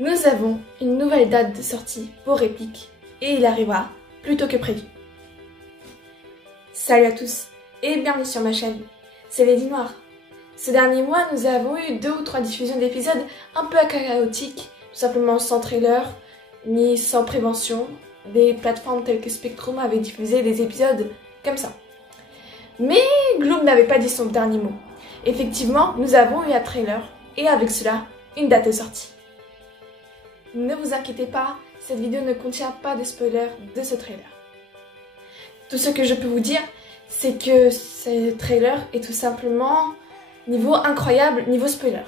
Nous avons une nouvelle date de sortie pour Réplique et il arrivera plus tôt que prévu. Salut à tous et bienvenue sur ma chaîne, c'est Lady Noire. Ces derniers mois, nous avons eu 2 ou 3 diffusions d'épisodes un peu chaotiques, tout simplement sans trailer, ni sans prévention. Des plateformes telles que Spectrum avaient diffusé des épisodes comme ça. Mais Gloob n'avait pas dit son dernier mot. Effectivement, nous avons eu un trailer et avec cela, une date de sortie. Ne vous inquiétez pas, cette vidéo ne contient pas de spoilers de ce trailer. Tout ce que je peux vous dire, c'est que ce trailer est tout simplement niveau incroyable, niveau spoiler.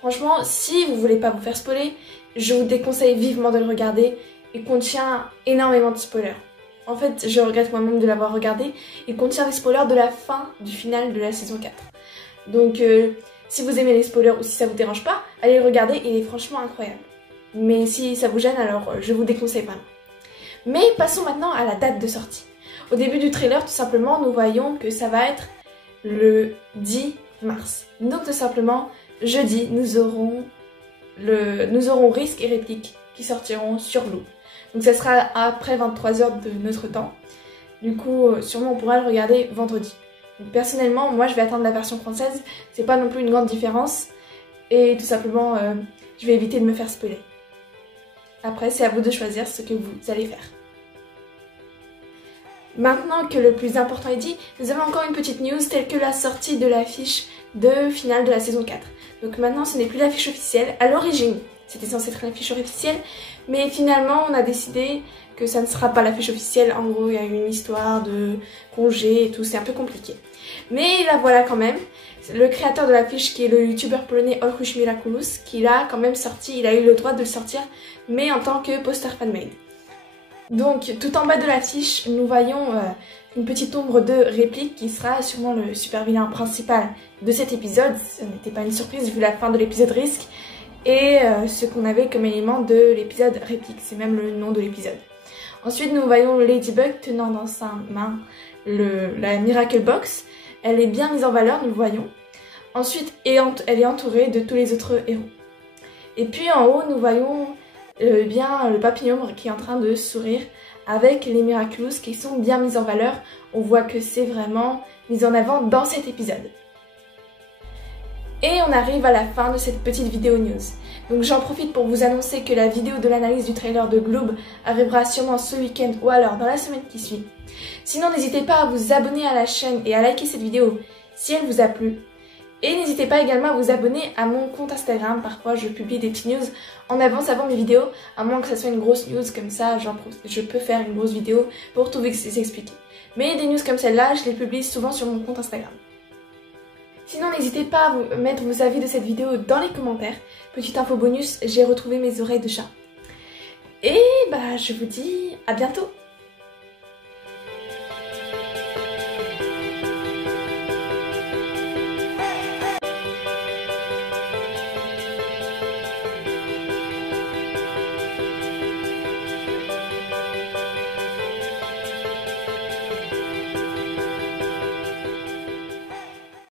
Franchement, si vous voulez pas vous faire spoiler, je vous déconseille vivement de le regarder. Il contient énormément de spoilers. En fait, je regrette moi-même de l'avoir regardé. Il contient des spoilers de la fin du final de la saison 4. Donc, si vous aimez les spoilers ou si ça vous dérange pas, allez le regarder, il est franchement incroyable. Mais si ça vous gêne, alors je vous déconseille vraiment. Mais passons maintenant à la date de sortie. Au début du trailer, tout simplement, nous voyons que ça va être le 10 mars. Donc tout simplement, jeudi, nous aurons Risque et Réplique qui sortiront sur Gloob. Donc ça sera après 23 h de notre temps. Du coup, sûrement on pourra le regarder vendredi. Donc, personnellement, moi je vais attendre la version française. C'est pas non plus une grande différence. Et tout simplement, je vais éviter de me faire spoiler. Après, c'est à vous de choisir ce que vous allez faire. Maintenant que le plus important est dit, nous avons encore une petite news telle que la sortie de l'affiche de finale de la saison 4. Donc maintenant, ce n'est plus l'affiche officielle. À l'origine, c'était censé être l'affiche officielle, mais finalement, on a décidé que ça ne sera pas l'affiche officielle. En gros, il y a eu une histoire de congé et tout, c'est un peu compliqué. Mais la voilà quand même. Le créateur de l'affiche, qui est le youtubeur polonais Olkush Miraculous, qui l'a quand même sorti, il a eu le droit de le sortir, mais en tant que poster fanmade. Donc, tout en bas de l'affiche, nous voyons une petite ombre de Réplique qui sera sûrement le super vilain principal de cet épisode. Ce n'était pas une surprise vu la fin de l'épisode Risque et ce qu'on avait comme élément de l'épisode Réplique. C'est même le nom de l'épisode. Ensuite, nous voyons Ladybug tenant dans sa main la Miracle Box. Elle est bien mise en valeur, nous le voyons. Ensuite, elle est entourée de tous les autres héros. Et puis en haut, nous voyons le papillon qui est en train de sourire avec les Miraculous qui sont bien mis en valeur. On voit que c'est vraiment mis en avant dans cet épisode. Et on arrive à la fin de cette petite vidéo news. Donc j'en profite pour vous annoncer que la vidéo de l'analyse du trailer de Gloob arrivera sûrement ce week-end ou alors dans la semaine qui suit. Sinon n'hésitez pas à vous abonner à la chaîne et à liker cette vidéo si elle vous a plu. Et n'hésitez pas également à vous abonner à mon compte Instagram. Parfois je publie des petites news en avance avant mes vidéos, à moins que ça soit une grosse news comme ça, je peux faire une grosse vidéo pour tout vous expliquer. Mais des news comme celle-là, je les publie souvent sur mon compte Instagram. Sinon n'hésitez pas à mettre vos avis de cette vidéo dans les commentaires. Petite info bonus, j'ai retrouvé mes oreilles de chat. Et bah je vous dis à bientôt.